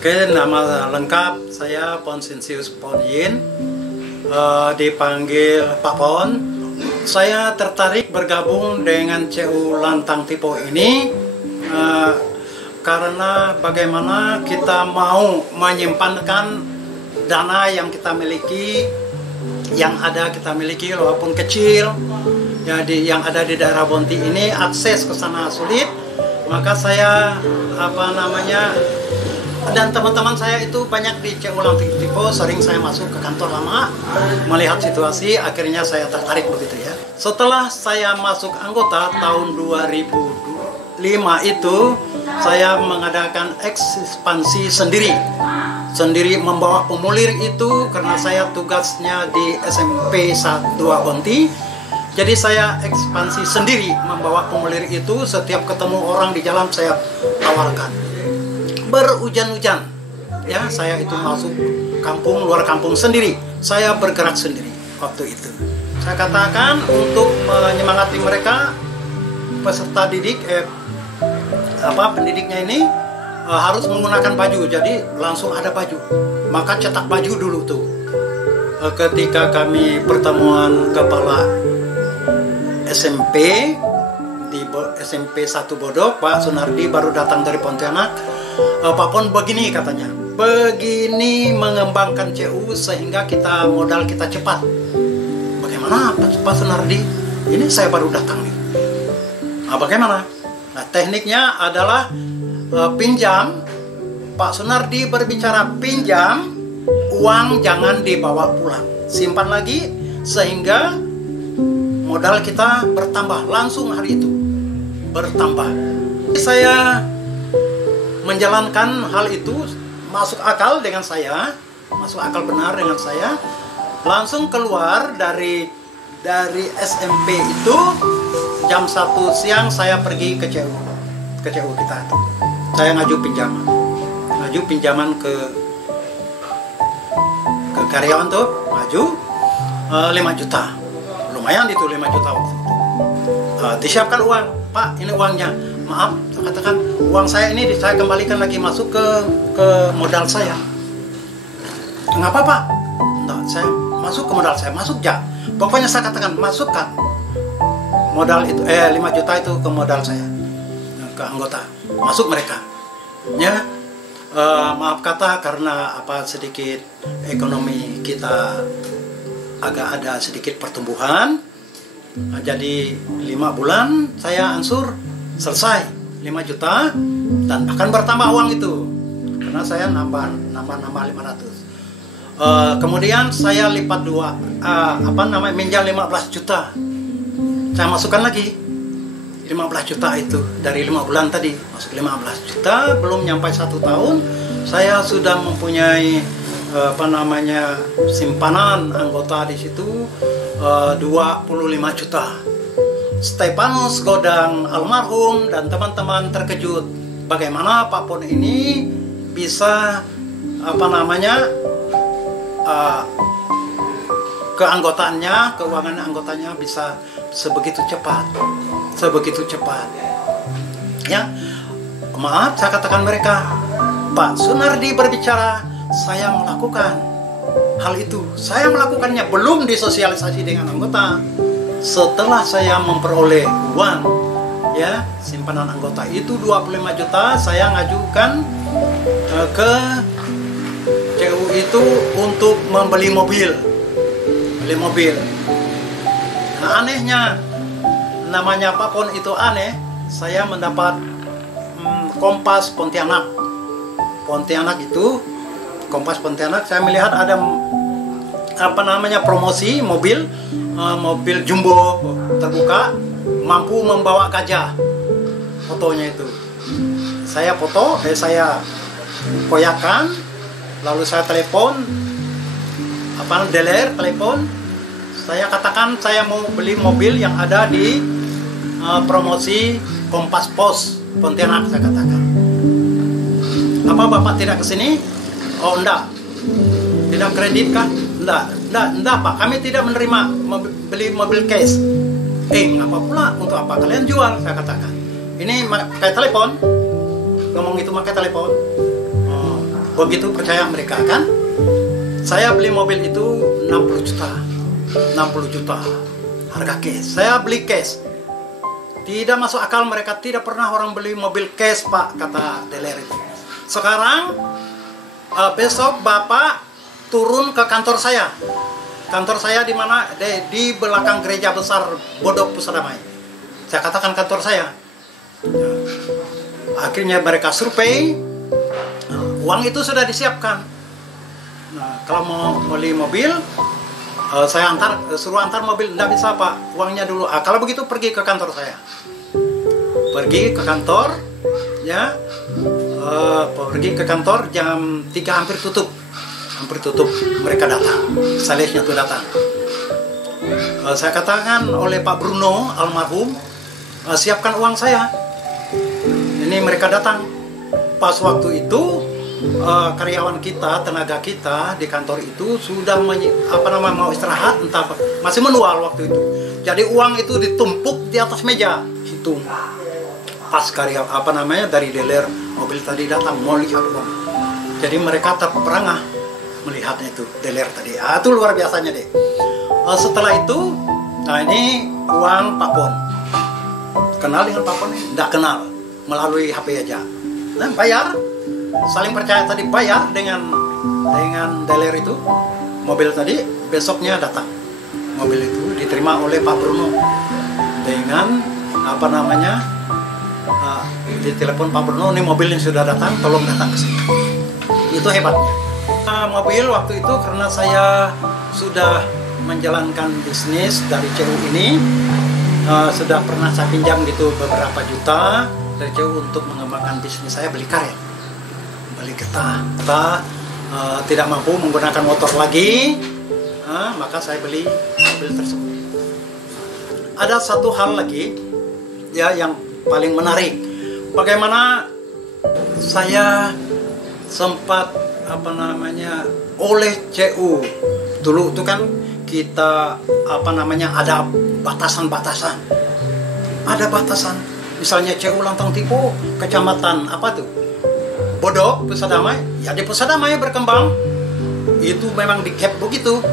Oke, nama lengkap saya Ponsensius Ponyin, dipanggil Pak Pon. Saya tertarik bergabung dengan CU Lantang Tipo ini karena bagaimana kita mau menyimpankan dana yang kita miliki, kita miliki walaupun kecil. Jadi yang ada di daerah Bonti ini akses ke sana sulit, maka saya dan teman-teman saya itu banyak di CU Lantang Tipo, sering saya masuk ke kantor lama melihat situasi, akhirnya saya tertarik begitu ya. Setelah saya masuk anggota tahun 2005 itu saya mengadakan ekspansi sendiri membawa pemulir itu karena saya tugasnya di SMP 2 Bonti. Jadi saya ekspansi sendiri membawa pemulir itu, setiap ketemu orang di jalan saya tawarkan. Berhujan-hujan ya, saya itu masuk kampung, luar kampung sendiri, saya bergerak sendiri waktu itu. Saya katakan untuk menyemangati mereka, peserta didik pendidiknya ini harus menggunakan baju, jadi langsung ada baju, maka cetak baju dulu tuh. Ketika kami pertemuan kepala SMP di SMP 1 Bodok, Pak Sunardi baru datang dari Pontianak. Pak Pon begini katanya, begini mengembangkan CU sehingga modal kita cepat. Bagaimana Pak Sunardi? Ini saya baru datang nih. Bagaimana? Nah, tekniknya adalah pinjam. Pak Sunardi berbicara pinjam, uang jangan dibawa pulang, simpan lagi sehingga modal kita bertambah langsung hari itu, bertambah. Saya menjalankan hal itu, masuk akal benar dengan saya, langsung keluar dari SMP itu jam 1 siang saya pergi ke CU kita itu. Saya ngaju pinjaman ke karyawan tuh, ngaju 5 juta, lumayan itu 5 juta waktu itu. Disiapkan uang, Pak ini uangnya. Maaf, saya katakan uang saya ini saya kembalikan lagi masuk ke modal saya. Kenapa Pak? Enggak, saya masuk ke modal saya, masuk ya. Pokoknya saya katakan masukkan modal itu 5 juta itu ke modal saya, ke anggota, masuk mereka. Ya, maaf kata karena sedikit ekonomi kita agak ada sedikit pertumbuhan. Jadi 5 bulan saya ansur selesai 5 juta dan akan bertambah uang itu karena saya nambah 500. Kemudian saya lipat dua, minjam 15 juta. Saya masukkan lagi 15 juta itu dari 5 bulan tadi, masuk 15 juta, belum nyampe 1 tahun saya sudah mempunyai simpanan anggota di situ 25 juta. Stefanus Godang almarhum dan teman-teman terkejut bagaimana Pak Pon ini bisa keuangan anggotanya bisa sebegitu cepat ya. Maaf saya katakan mereka, Pak Sunardi berbicara, saya melakukan hal itu, saya melakukannya belum disosialisasi dengan anggota. Setelah saya memperoleh uang ya, simpanan anggota itu 25 juta, saya ngajukan ke CU itu untuk membeli mobil. Nah, anehnya, namanya Pak Pon itu aneh, saya mendapat Kompas Pontianak itu, Kompas Pontianak, saya melihat ada promosi mobil jumbo terbuka, mampu membawa gajah, fotonya itu. Saya foto, saya koyakan, lalu saya telepon, telepon, saya katakan saya mau beli mobil yang ada di promosi Kompas Pos Pontianak, saya katakan. Apa Bapak tidak kesini? Oh enggak. Tidak kredit kah? Enggak Pak, kami tidak menerima beli mobil cash. Ngapa pula, untuk apa kalian jual? Saya katakan. Ini pakai telepon, ngomong itu pakai telepon. begitu percaya mereka kan. Saya beli mobil itu 60 juta. 60 juta harga cash. Saya beli cash. Tidak masuk akal, mereka tidak pernah orang beli mobil cash, Pak, kata dealer itu. Sekarang besok Bapak turun ke kantor saya. Kantor saya di mana? Di belakang gereja besar Bodok Pusadamai. Saya katakan kantor saya. Akhirnya mereka survei. Uang itu sudah disiapkan. Nah, kalau mau beli mobil, saya suruh antar mobil. Tidak bisa, Pak, uangnya dulu. Kalau begitu pergi ke kantor saya. Pergi ke kantor, ya. Pergi ke kantor jam 3 hampir tutup. Mereka datang. Salesnya tuh datang. Saya katakan oleh Pak Bruno almarhum, siapkan uang saya. Ini mereka datang. Pas waktu itu karyawan kita, tenaga kita di kantor itu sudah mau istirahat, entah masih menual waktu itu. Jadi uang itu ditumpuk di atas meja. Hitung. Pas dari dealer mobil tadi datang mau lihat uang. Jadi mereka terperangah melihatnya itu dealer tadi. Itu luar biasanya deh. Setelah itu, nah ini uang Pak Pon. Kenal dengan Pak Pon? Tidak kenal, melalui HP aja. Nah, bayar, saling percaya tadi, bayar dengan dealer itu. Mobil tadi besoknya datang. Mobil itu diterima oleh Pak Bruno dengan di telepon Pak Bruno, ini mobil yang sudah datang, tolong datang ke sini. Itu hebatnya. Mobil waktu itu karena saya sudah menjalankan bisnis dari CU ini, sudah pernah saya pinjam gitu beberapa juta dari CU untuk mengembangkan bisnis saya, beli karet, beli getah. Tidak mampu menggunakan motor lagi, maka saya beli mobil tersebut. Ada satu hal lagi ya yang paling menarik, bagaimana saya sempat oleh CU dulu itu kan kita ada batasan, misalnya CU Lantang Tipo kecamatan Bodok Pusadamai, ya di Pusadamai berkembang itu memang di cap begitu,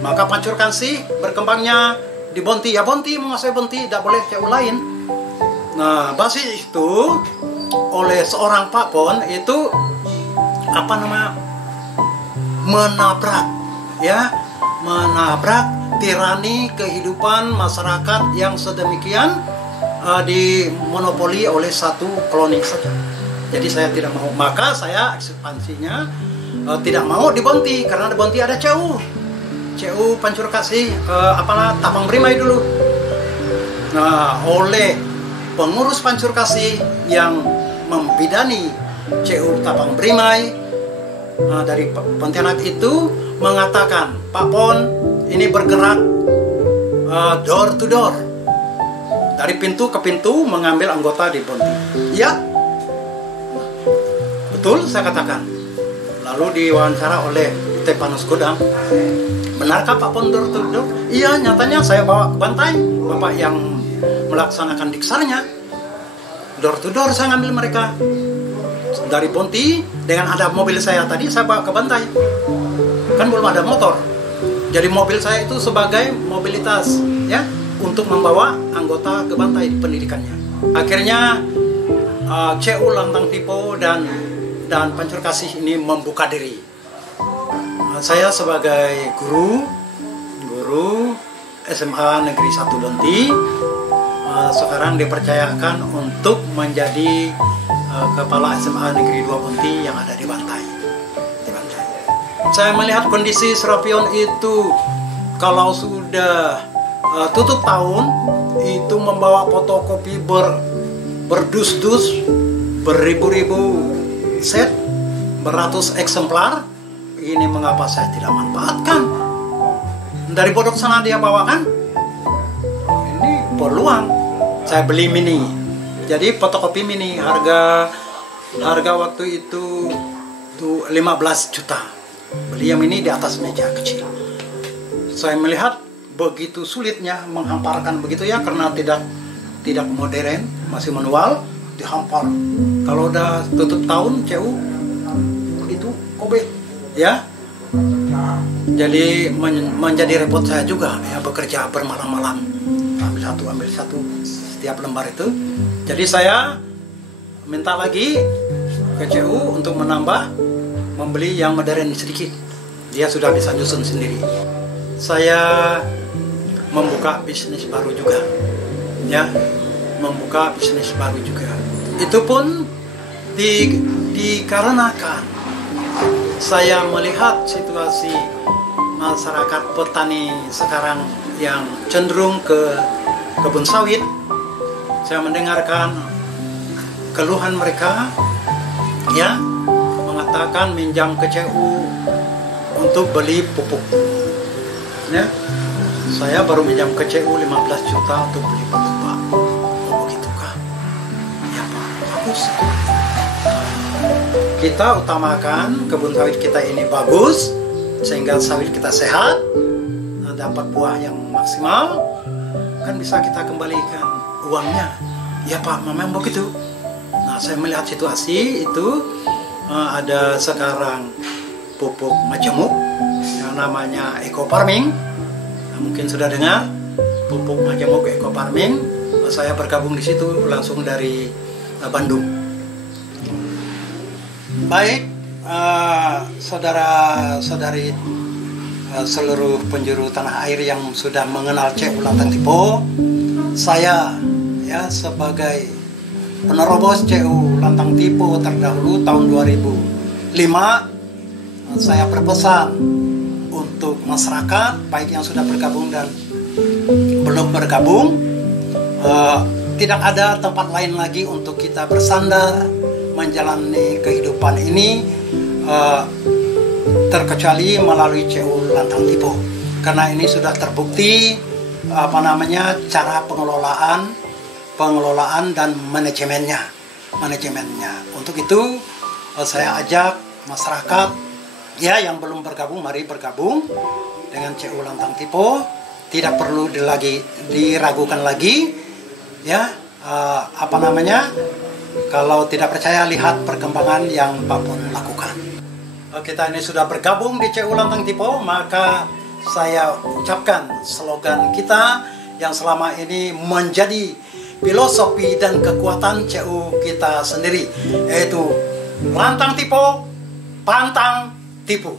maka Pancurkan sih berkembangnya di Bonti, ya Bonti menguasai Bonti, tidak boleh CU lain. Nah, basis itu oleh seorang Pak Pon itu menabrak tirani kehidupan masyarakat yang sedemikian dimonopoli oleh satu koloni saja. Jadi saya tidak mau, maka saya ekspansinya tidak mau di Bonti, karena di Bonti ada CU Pancur Kasih Tapang Brimai dulu. Nah, oleh pengurus Pancur Kasih yang membidani CU Tapang Brimai dari Pontianak itu mengatakan, Pak Pon ini bergerak door to door, dari pintu ke pintu mengambil anggota di Bonti. Ya, betul saya katakan. Lalu diwawancara oleh Tepanus Godam, benarkah Pak Pon door to door? Iya, nyatanya saya bawa ke Bantai, Bapak yang melaksanakan diksarnya. Door to door saya ngambil mereka dari Bonti, dengan ada mobil saya tadi saya bawa ke Bantai. Kan belum ada motor, jadi mobil saya itu sebagai mobilitas ya, untuk membawa anggota ke Bantai pendidikannya. Akhirnya CU Lantang Tipo dan Pancur Kasih ini membuka diri. Saya sebagai guru SMA Negeri 1 Bonti sekarang dipercayakan untuk menjadi kepala SMA Negeri 2 Bonti yang ada di Bantai. Saya melihat kondisi Serapion itu kalau sudah tutup tahun itu membawa fotokopi berdus-dus, beribu-ribu set, beratus eksemplar. Ini mengapa saya tidak manfaatkan? Dari Bodok sana dia bawakan. Ini peluang. Saya beli mini. Jadi fotokopi mini harga waktu itu 15 juta. Beli yang ini di atas meja kecil. Saya melihat begitu sulitnya menghamparkan begitu ya, karena tidak modern, masih manual, dihampar. Kalau udah tutup tahun CU itu kobe, ya. Jadi menjadi repot saya juga ya, bekerja bermalam-malam, ambil satu setiap lembar itu. Jadi saya minta lagi ke CU untuk menambah, membeli yang modern sedikit. Dia sudah bisa nyusun sendiri. Saya membuka bisnis baru juga, ya, membuka bisnis baru juga. Itu pun dikarenakan saya melihat situasi masyarakat petani sekarang yang cenderung ke kebun sawit. Saya mendengarkan keluhan mereka, ya, mengatakan minjam ke CU untuk beli pupuk, ya. Saya baru minjam ke CU 15 juta untuk beli pupuk, Pak. Oh, begitukah? Ya, Pak, bagus. Kita utamakan kebun sawit kita ini bagus, sehingga sawit kita sehat, dapat buah yang maksimal, kan bisa kita kembalikan uangnya. Ya Pak, memang begitu. Nah, saya melihat situasi itu, ada sekarang pupuk majemuk yang namanya eco farming. Nah, mungkin sudah dengar pupuk majemuk eco farming. Saya bergabung di situ langsung dari Bandung. Baik, saudara-saudari seluruh penjuru tanah air yang sudah mengenal CU Lantang Tipo, saya ya sebagai penerobos CU Lantang Tipo terdahulu tahun 2005, saya berpesan untuk masyarakat baik yang sudah bergabung dan belum bergabung, tidak ada tempat lain lagi untuk kita bersandar menjalani kehidupan ini terkecuali melalui CU Lantang Tipo, karena ini sudah terbukti cara pengelolaan dan manajemennya. Untuk itu saya ajak masyarakat ya yang belum bergabung, mari bergabung dengan CU Lantang Tipo. Tidak perlu diragukan lagi, ya. Kalau tidak percaya, lihat perkembangan yang Pak Pun lakukan. Kita ini sudah bergabung di CU Lantang Tipo, maka saya ucapkan slogan kita yang selama ini menjadi filosofi dan kekuatan CU kita sendiri, yaitu Lantang Tipo, Pantang Tipu.